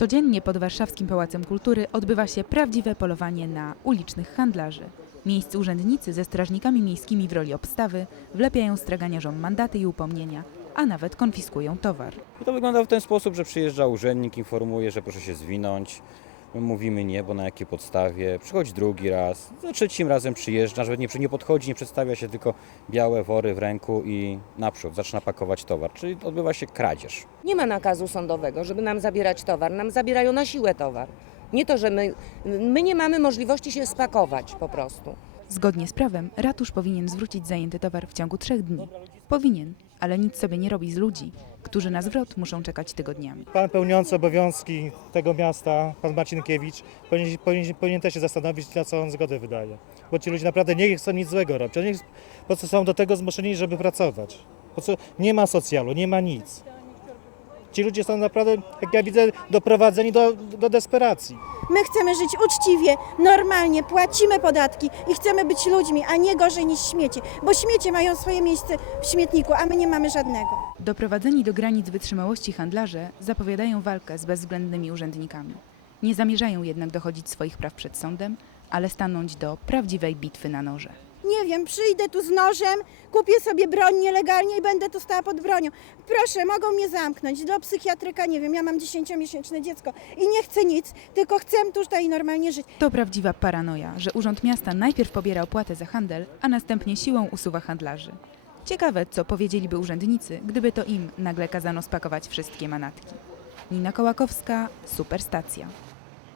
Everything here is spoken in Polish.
Codziennie pod warszawskim Pałacem Kultury odbywa się prawdziwe polowanie na ulicznych handlarzy. Miejscy urzędnicy ze strażnikami miejskimi w roli obstawy wlepiają straganiarzom mandaty i upomnienia, a nawet konfiskują towar. To wygląda w ten sposób, że przyjeżdża urzędnik, informuje, że proszę się zwinąć. My mówimy nie, bo na jakiej podstawie. Przychodzi drugi raz, za trzecim razem przyjeżdża, nawet nie, nie podchodzi, nie przedstawia się, tylko białe wory w ręku i naprzód zaczyna pakować towar. Czyli odbywa się kradzież. Nie ma nakazu sądowego, żeby nam zabierać towar. Nam zabierają na siłę towar. Nie to, że my, my nie mamy możliwości się spakować po prostu. Zgodnie z prawem ratusz powinien zwrócić zajęty towar w ciągu trzech dni. Powinien, ale nic sobie nie robi z ludzi, którzy na zwrot muszą czekać tygodniami. Pan pełniący obowiązki tego miasta, pan Marcinkiewicz, powinien, powinien, powinien też się zastanowić, na co on zgodę wydaje. Bo ci ludzie naprawdę nie chcą nic złego robić. Oni po są do tego zmuszeni, żeby pracować. Po co nie ma socjalu, nie ma nic. Ci ludzie są naprawdę, jak ja widzę, doprowadzeni do, do desperacji. My chcemy żyć uczciwie, normalnie, płacimy podatki i chcemy być ludźmi, a nie gorzej niż śmiecie, bo śmiecie mają swoje miejsce w śmietniku, a my nie mamy żadnego. Doprowadzeni do granic wytrzymałości handlarze zapowiadają walkę z bezwzględnymi urzędnikami. Nie zamierzają jednak dochodzić swoich praw przed sądem, ale stanąć do prawdziwej bitwy na noże. Nie wiem, przyjdę tu z nożem, kupię sobie broń nielegalnie i będę tu stała pod bronią. Proszę, mogą mnie zamknąć. Do psychiatryka, nie wiem, ja mam 10-miesięczne dziecko i nie chcę nic, tylko chcę tutaj normalnie żyć. To prawdziwa paranoja, że Urząd Miasta najpierw pobiera opłatę za handel, a następnie siłą usuwa handlarzy. Ciekawe, co powiedzieliby urzędnicy, gdyby to im nagle kazano spakować wszystkie manatki. Nina Kołakowska, Superstacja.